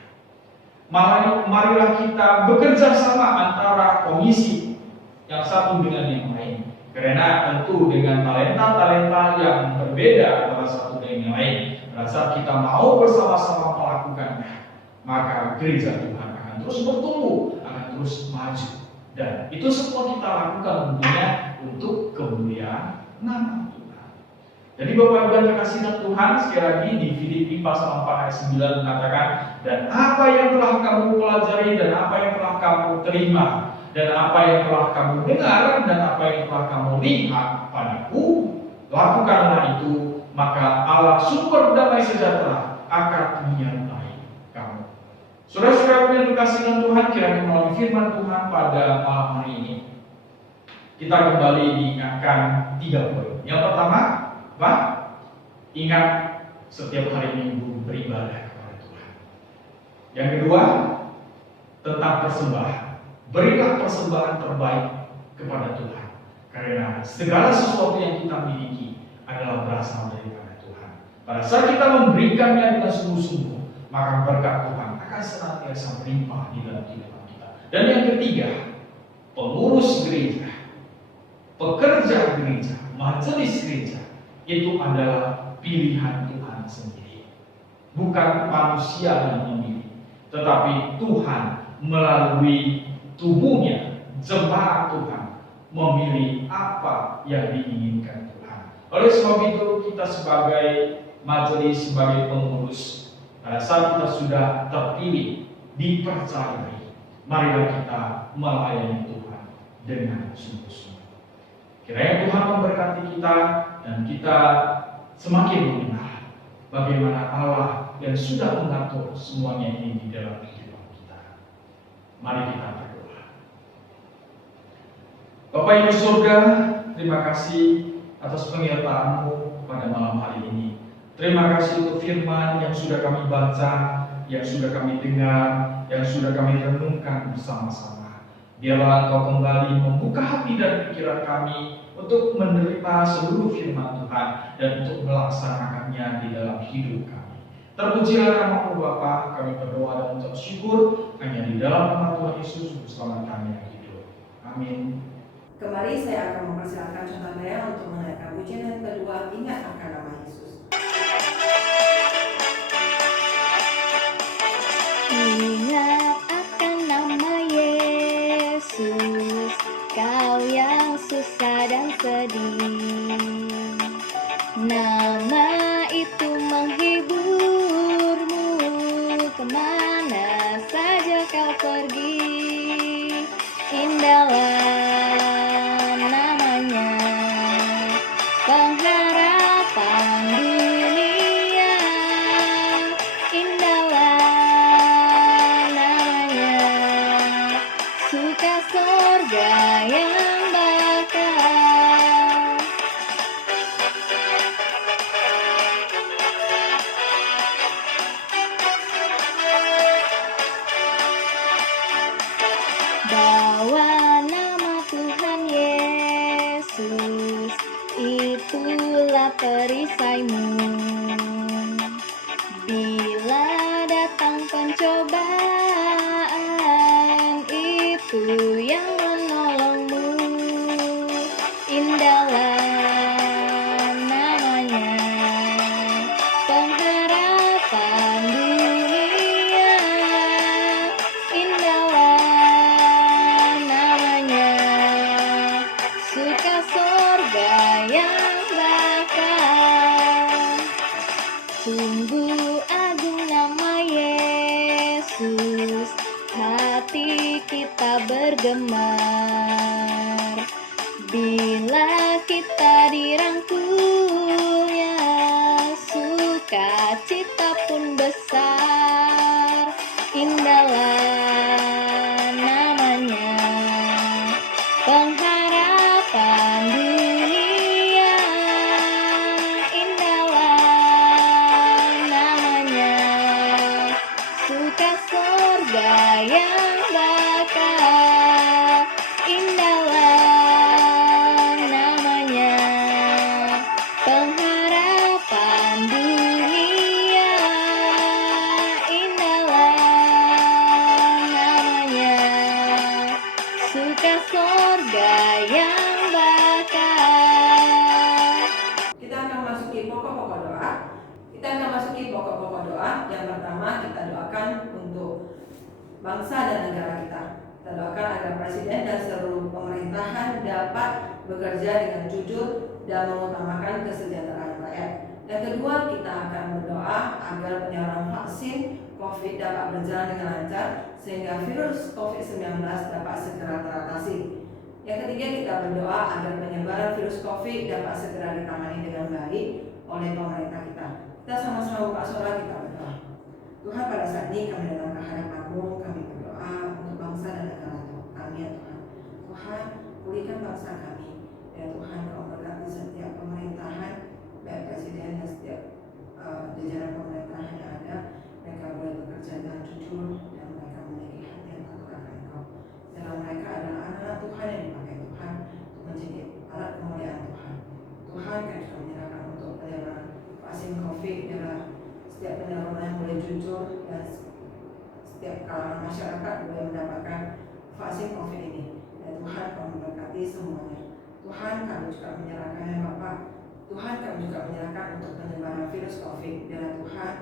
Marilah kita bekerja sama antara komisi yang satu dengan yang lain. Karena tentu dengan talenta-talenta yang berbeda antara satu dengan yang lain. Pada saat kita mau bersama-sama melakukannya, maka gereja Tuhan akan terus bertumbuh, akan terus maju. Dan itu semua kita lakukan tentunya untuk kemuliaan nama Tuhan. Jadi Bapak Ibu yang terkasih dalam Tuhan, sekali lagi di Filipi pasal 4 ayat 9 mengatakan, dan apa yang telah kamu pelajari dan apa yang telah kamu terima dan apa yang telah kamu dengar dan apa yang telah kamu lihat padaku, lakukanlah itu, maka Allah sumber damai sejahtera akan menyertai kamu. Saudara-saudara yang dikasihi dalam Tuhan, kiranya melalui firman Tuhan pada malam hari ini, kita kembali diingatkan 3 poin. Yang pertama, apa? Ingat setiap hari Minggu beribadah kepada Tuhan. Yang kedua, tentang persembahan. Berilah persembahan terbaik kepada Tuhan. Karena segala sesuatu yang kita miliki adalah berasal daripada Tuhan. Pada saat kita memberikannya dengan sungguh-sungguh, maka berkat Tuhan akan senantiasa melimpah di dalam kehidupan kita. Dan yang ketiga, pengurus gereja, pekerja gereja, majelis gereja, itu adalah pilihan Tuhan sendiri. Bukan manusia yang memilih, tetapi Tuhan melalui tubuhnya, jemaat Tuhan, memilih apa yang diinginkan Tuhan. Oleh sebab itu, kita sebagai majelis, sebagai pengurus, pada saat kita sudah terpilih, dipercayai, marilah kita melayani Tuhan dengan sungguh-sungguh. Kiranya Tuhan memberkati kita dan kita semakin mengenal bagaimana Allah yang sudah mengatur semuanya ini di dalam kehidupan kita. Mari kita berdoa. Bapak Ibu Surga, terima kasih atas penyertaan-Mu pada malam hari ini. Terima kasih untuk firman yang sudah kami baca, yang sudah kami dengar, yang sudah kami renungkan bersama-sama. Biarlah Engkau kembali membuka hati dan pikiran kami untuk menerima seluruh firman Tuhan dan untuk melaksanakannya di dalam hidup kami. Terpujilah nama-Mu Bapa, kami berdoa dan mengucap syukur hanya di dalam nama Tuhan Yesus Juru Selamat kami yang hidup. Amin. Kembali saya akan mempersilakan Contoh Daya untuk menaikkan pujian yang kedua, Ingat Akan Nama Yesus. Ingat akan nama Yesus, kau yang susah dan sedih. Nama itu menghiburmu, kemana saja kau pergi. Indahlah namanya, pengharapan dunia. Indahlah namanya, suka sorga yang bakal. Bawa nama Tuhan Yesus, itulah perisaimu. Bila datang pencobaan, itu yang menolongmu. Indahlah namanya, pengharapan dunia. Indahlah namanya, suka sorga yang bakal. Sungguh agung nama Yesus, hati kita bergemar. Bila kita dirangkulnya, sukacita pun besar. Indahlah namanya, pengharapan dunia. Indahlah namanya, suka sorga yang bakal. Indahlah namanya, pengharapan dunia. Indahlah namanya, suka sorga yang bakal. Kita akan masuki pokok-pokok doa. Yang pertama, kita doakan untuk bangsa dan negara kita. Kita doakan agar presiden dan seluruh pemerintahan dapat bekerja dengan jujur dan mengutamakan kesejahteraan rakyat. Yang kedua, kita akan berdoa agar penyaluran vaksin COVID dapat berjalan dengan lancar sehingga virus COVID-19 dapat segera teratasi. Yang ketiga, kita berdoa agar penyebaran virus COVID dapat segera ditangani dengan baik oleh pemerintah kita. Kita sama-sama buka suara, kita berdoa. Tuhan, pada saat ini kami datang ke hadapan-Mu, kami berdoa untuk bangsa dan negara kami, ya Tuhan. Tuhan, pulihkan bangsa kami, ya Tuhan. Kau berkati setiap pemerintahan, baik presiden dan setiap jajaran pemerintahan yang ada, mereka boleh bekerja dengan jujur dan mereka memiliki hati yang takut akan Engkau. Dalam mereka adalah anak-anak Tuhan yang dipakai Tuhan untuk menjadi alat kemuliaan Tuhan. Tuhan, kami juga menyerahkan untuk penyaluran vaksin COVID, adalah setiap penyaluran yang boleh jujur dan setiap kalangan masyarakat boleh mendapatkan vaksin COVID ini. Dan Tuhan, kau memberkati semuanya. Tuhan, kami juga menyerahkannya Bapak. Tuhan, kami juga menyerahkan untuk penyebaran virus COVID. Dan Tuhan,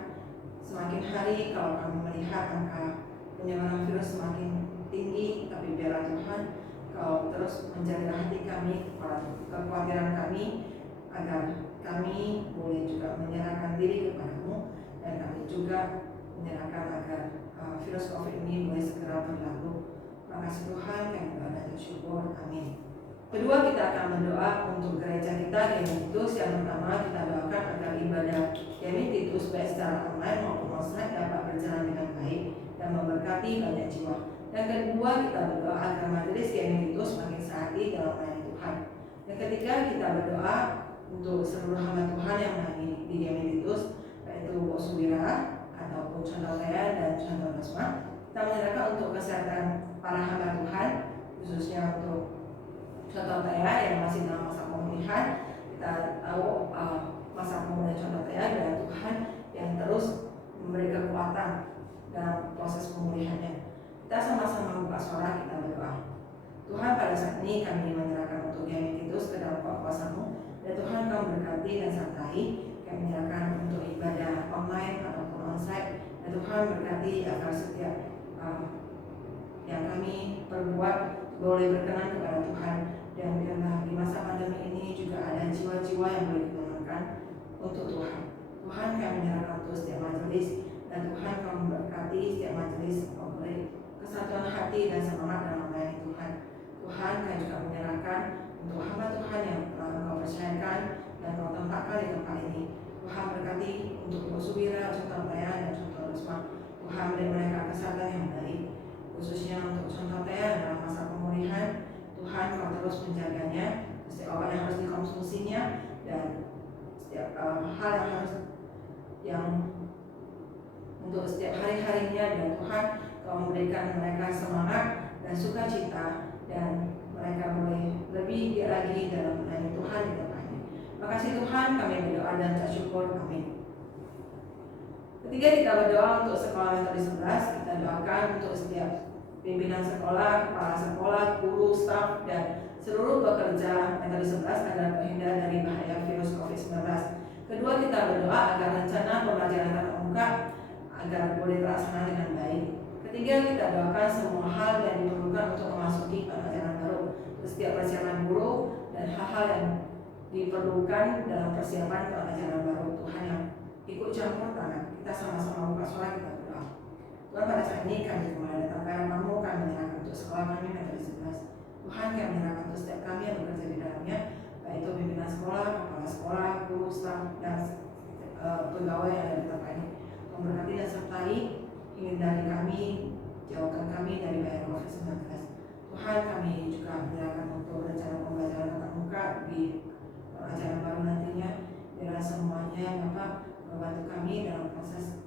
semakin hari kalau kami melihat angka penyebaran virus semakin tinggi, tapi biarlah Tuhan Kau terus menjaga hati kami, kekhawatiran kami, agar kami boleh juga menyerahkan diri kepadamu, dan kami juga menyerahkan agar virus COVID ini boleh segera berlalu. Terima kasih Tuhan, kami berdoa dan bersyukur. Amin. Kedua, kita akan berdoa untuk gereja kita Gemitus. Yang pertama, kita doakan agar ibadah Gemitus baik secara online maupun offline dapat berjalan dengan baik dan memberkati banyak jiwa. Yang kedua, kita berdoa agar majelis Gemitus makin sehati dalam melayani Tuhan. Yang ketiga, kita berdoa untuk seluruh hamba Tuhan yang melayani di Gemitus, yaitu Bok Suwira ataupun Contoh Saya dan Contoh Resma. Kita menyerahkan untuk kesehatan para hamba Tuhan, khususnya untuk Contoh Saya yang masih dalam masa pemulihan. Kita tahu masa pemulihan Contoh Saya dan Tuhan yang terus memberi kekuatan dalam proses pemulihannya. Kita sama-sama buka suara, kita berdoa. Tuhan, pada saat ini kami menyerahkan untuk Gemitus ke dalam kuasa-Mu, dan Tuhan Kau berkati dan sertai. Kami menyerahkan untuk ibadah online ataupun onsite, dan Tuhan berkati agar setiap yang kami perbuat boleh berkenan kepada Tuhan. Dan biarlah di masa pandemi ini juga ada jiwa-jiwa yang boleh digunakan untuk Tuhan. Tuhan, kami menyerahkan untuk setiap majelis, dan Tuhan Kau memberkati setiap majelis, Kau boleh kesatuan hati dan semangat dalam melayani Tuhan. Tuhan, kami juga menyerahkan untuk hamba Tuhan yang telah Engkau percayakan dan Kau tempatkan di tempat ini. Tuhan berkati untuk Bok Suwira, Contoh Saya dan Contoh Resma. Tuhan beri mereka kesehatan yang baik, khususnya untuk Contoh Saya dalam masa pemulihan. Tuhan, Kau terus menjaganya, setiap obat yang harus dikonsumsinya dan setiap hal yang harus untuk setiap hari-harinya. Dan Tuhan, Kau memberikan mereka semangat dan sukacita, dan mereka boleh lebih giat lagi dalam melayani Tuhan di depannya. Terima kasih Tuhan, kami berdoa dan bersyukur. Amin. Ketiga, kita berdoa untuk sekolah Metodis 11. Kita doakan untuk setiap pimpinan sekolah, kepala sekolah, guru, staf, dan seluruh pekerja Metodis 11 agar terhindar dari bahaya virus COVID-19. Kedua, kita berdoa agar rencana pembelajaran tatap muka agar boleh terlaksana dengan baik. Ketiga, kita doakan semua hal yang diperlukan untuk memasuki pelajaran baru, setiap persiapan guru dan hal-hal yang diperlukan dalam persiapan pelajaran baru. Tuhan yang ikut campur tangan, kita sama-sama buka suara, kita berdoa. Tuhan, pada saat ini kami kembali datang kepadamu, kami menyerahkan untuk sekolah kami Metodis 11. Tuhan, kami menyerahkan untuk setiap kami yang bekerja di dalamnya, baik itu pimpinan sekolah, kepala sekolah, guru, staf, dan pegawai yang ada di tempat ini. Memberkati dan sertai, hindari kami, jauhkan kami dari bahaya COVID-19. Tuhan, kami juga menyerahkan untuk rencana pembelajaran tatap muka di ajaran baru nantinya. Biarlah semuanya Bapak membantu kami dalam proses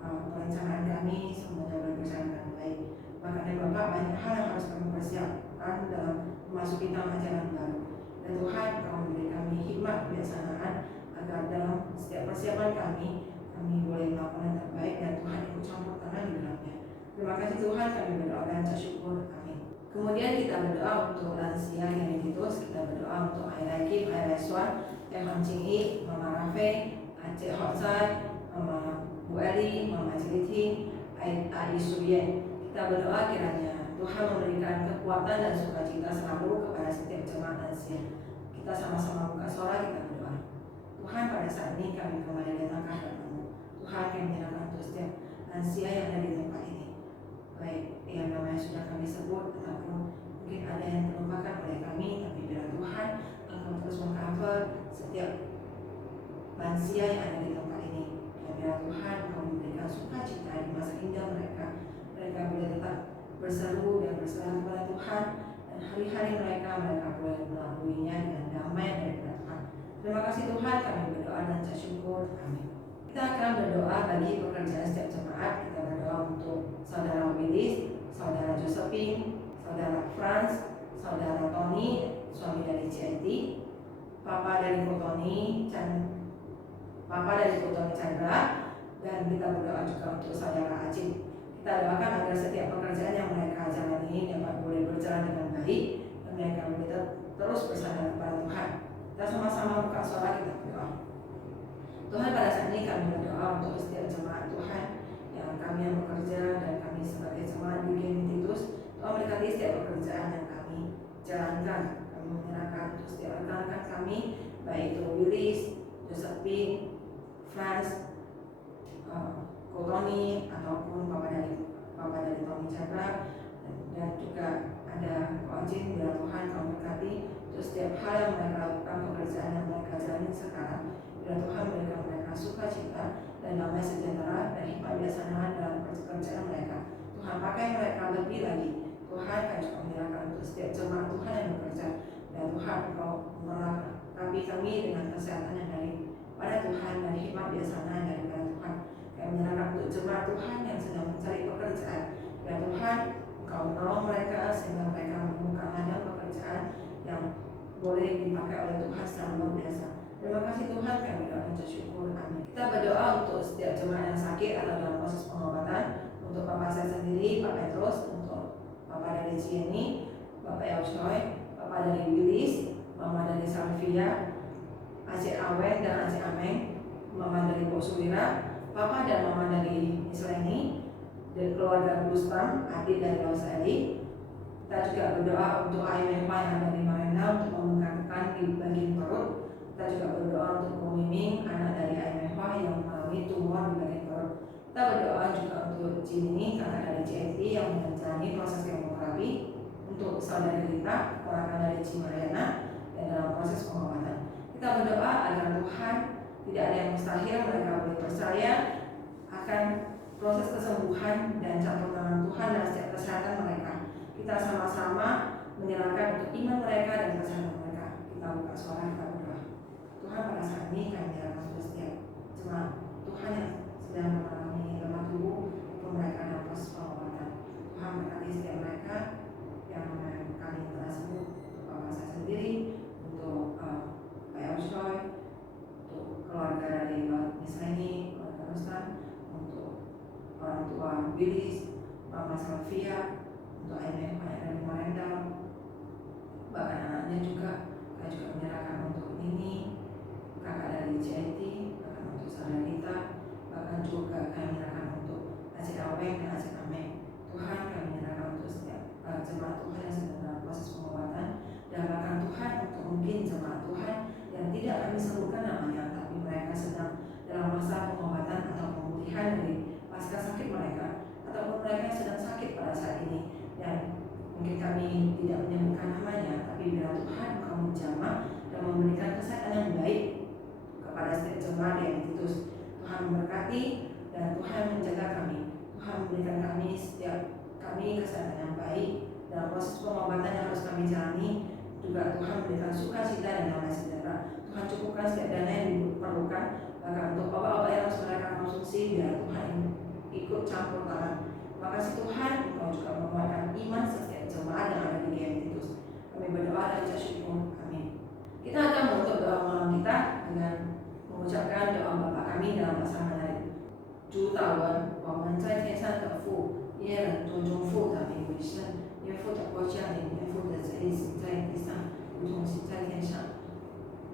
perencanaan kami, semuanya berjalan dengan baik. Makanya Bapak, banyak hal yang harus kami persiapkan dalam memasuki tahun ajaran baru. Dan Tuhan, Kau memberi kami hikmat kebijaksanaan agar dalam setiap persiapan kami boleh melakukan yang terbaik, dan Tuhan ikut campur tangan di dalamnya. Terima kasih Tuhan, kami berdoa dan bersyukur. Amin. Kemudian kita berdoa untuk lansia Gemitus. Kita berdoa untuk Ayah Kim, Ayah Reswan, Emang Cinggi, Mama Rafe, Aceh Hotsai, Mama Bu Eli, Mama Ciliti, Adi Suryen. Kita berdoa kiranya Tuhan memberikan kekuatan dan sukacita selalu kepada setiap jemaat lansia. Kita sama-sama buka suara, kita berdoa. Tuhan, pada saat ini kami kembali datang ke hadapan-Mu. Tuhan, kami menyerahkan untuk setiap lansia yang ada di tempat ini, baik yang namanya sudah kami sebut ataupun mungkin ada yang terlupakan oleh kami, tapi biar Tuhan Engkau terus mengcover setiap lansia yang ada di tempat ini. Dan biar Tuhan Engkau memberikan sukacita di masa indah mereka boleh tetap berseru dan berserah kepada Tuhan, dan hari-hari mereka boleh melaluinya dengan damai dari Tuhan. Terima kasih Tuhan, kami berdoa dan ucap syukur. Amin. Kita akan berdoa bagi pekerjaan setiap jemaat. Kita berdoa untuk Saudara Willis, Saudara Josephine, Saudara Franz, Saudara Tony, suami dari CIT, Papa dari Kotoni, Papa dari Kotoni Chandra, dan kita berdoa juga untuk Saudara Acik. Kita doakan agar setiap pekerjaan yang mereka jalani dapat boleh berjalan dengan baik dan mereka boleh terus bersandar kepada Tuhan. Kita sama-sama buka suara, kita berdoa. Tuhan, pada saat ini kami berdoa untuk setiap jemaat Tuhan yang kami yang bekerja dan kami sebagai jemaat di GMI Titus. Tuhan berkati setiap pekerjaan yang kami jalankan. Kami menyerahkan untuk setiap rekan-rekan kami, baik itu Willis, Josephine, Franz, Kotoni, ataupun Papa dari Tommy Chandra, dan juga ada Koajin. Biar Tuhan kau berkati untuk setiap hal yang mereka lakukan, pekerjaan yang mereka jalani sekarang. Biar Tuhan memberikan mereka sukacita dan damai sejahtera dan hikmat bijaksana dalam pekerjaan mereka. Tuhan pakai mereka lebih lagi. Tuhan, kami juga menyerahkan untuk setiap jemaat Tuhan yang bekerja. Dan Tuhan, kau melengkapi kami dengan kesehatan yang dari pada Tuhan dan hikmat bijaksana daripada Tuhan. Kami menyerahkan untuk jemaat Tuhan yang sedang mencari pekerjaan. Dan Tuhan, Engkau menolong mereka sehingga mereka menemukan ladang pekerjaan yang boleh dipakai oleh Tuhan secara luar biasa. Terima kasih Tuhan, kami doa dan syukur. Amin. Kita berdoa untuk setiap jemaat yang sakit atau dalam proses pengobatan. Untuk Bapak saya sendiri, Pak Petrus, untuk Bapak dari Jenny, Bapak Elchoy, Bapak dari Willis, Mama dari Salvia, Acik Awen dan Acik Ameng, Mama dari Bok Suwira, Papa dan Mama dari Isleni, dan keluarga Rustam, adik dari Roseli. Kita juga berdoa untuk Aimempa yang ada di Marenda untuk membengkakkan di bagian perut. Kita juga berdoa untuk Bu Miming, anak dari Aimempa yang mengalami tumor di bagian perut. Kita berdoa juga untuk Jimmy, kakak dari CIT yang menjalani proses kemoterapi. Untuk saudari Rita, ponakan dari Cimariana, dan dalam proses pengobatan. Kita berdoa agar Tuhan tidak ada yang mustahil, mereka boleh percaya akan proses kesembuhan dan campur tangan Tuhan dan setiap kesehatan mereka. Kita sama-sama menyerahkan untuk iman mereka dan kesehatan mereka. Kita buka suara, kita berdoa. Tuhan, pada saat ini kami menyerahkan untuk setiap jemaat Tuhan yang sedang mengalami lemah tubuh untuk mereka dalam proses pengobatan. Tuhan berkati setiap mereka yang kami telah sembuh, untuk Bapak saya sendiri, untuk Pak Elchoy, untuk keluarga dari Miss Reni, keluarga Rustam, untuk orang tua Willis, Mama Salvia, untuk ayahnya dari Marenda, bahkan anaknya juga. Kami juga menyerahkan untuk Nini, kakak dari CIT, bahkan untuk saudara Rita, bahkan juga kami menyerahkan untuk Acik Aweng dan Acik Ameng. Tuhan, kami menyerahkan untuk setiap jemaat Tuhan yang sedang dalam proses pengobatan, dan bahkan Tuhan untuk mungkin jemaat Tuhan yang tidak kami sebutkan namanya, tapi mereka sedang dalam masa pengobatan atau pemulihan dari pasca sakit mereka, ataupun mereka yang sedang sakit pada saat ini, dan mungkin kami tidak menyebutkan namanya, tapi bila Tuhan Engkau menjamah dan memberikan kesehatan yang baik kepada setiap jemaat yang Titus. Tuhan memberkati dan Tuhan menjaga kami. Tuhan memberikan kami setiap kami kesehatan yang baik dalam proses pengobatan yang harus kami jalani. Juga Tuhan memberikan sukacita dan damai sejahtera. Tuhan cukupkan setiap dana yang diperlukan, bahkan untuk obat-obat yang harus mereka konsumsi, biar Tuhan ikut campur tangan. Terima kasih Tuhan, Engkau juga menguatkan iman setiap jemaat yang ada di GMI Titus. Kami berdoa dan ucap syukur. Amin. Kita akan menutup doa malam kita dengan mengucapkan doa Bapa kami dalam bahasa Mandarin. 主导文，我们在天上的父，愿人尊重父的名为圣，愿父的国降临，愿父的旨意行在地上，如同行在天上。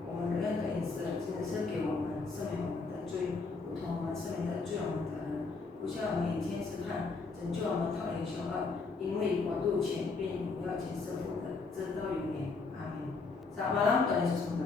我们的恩的饮食，今日是给我们赦免我们的罪，如同我们赦免的罪我们的人，不叫我们以天试探，拯救我们脱离凶恶，因为国度、权柄、荣耀、全是父的，直到永远。阿门。Selamat malam, Tuhan Yesus memberkati.